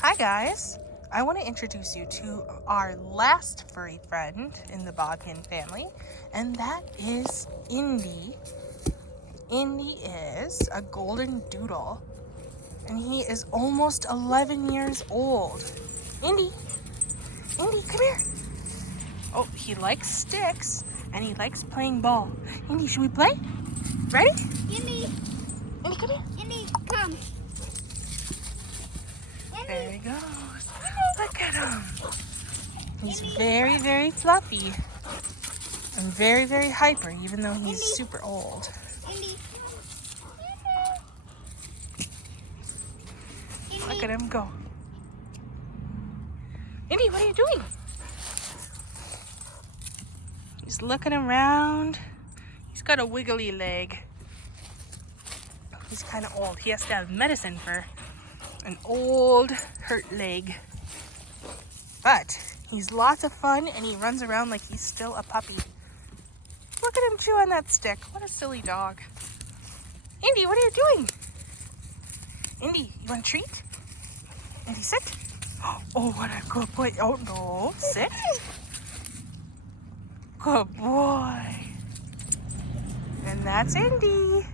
Hi guys, I want to introduce you to our last furry friend in the Bodkin family, and that is Indy. Indy is a Goldendoodle, and he is almost 11 years old. Indy, come here. Oh, he likes sticks, and he likes playing ball. Indy, should we play? Ready? Indy, Indy, come here. Indy, come. There he goes. Look at him. He's very, very fluffy and very, very hyper, even though he's super old. Indy. Look at him go. Indy, what are you doing? He's looking around. He's got a wiggly leg. He's kind of old. He has to have medicine for an old hurt leg. But he's lots of fun and he runs around like he's still a puppy. Look at him chew on that stick. What a silly dog. Indy, what are you doing? Indy, you want a treat? Indy, sit. Oh, what a good boy. Oh, no. Sit. Good boy. And that's Indy.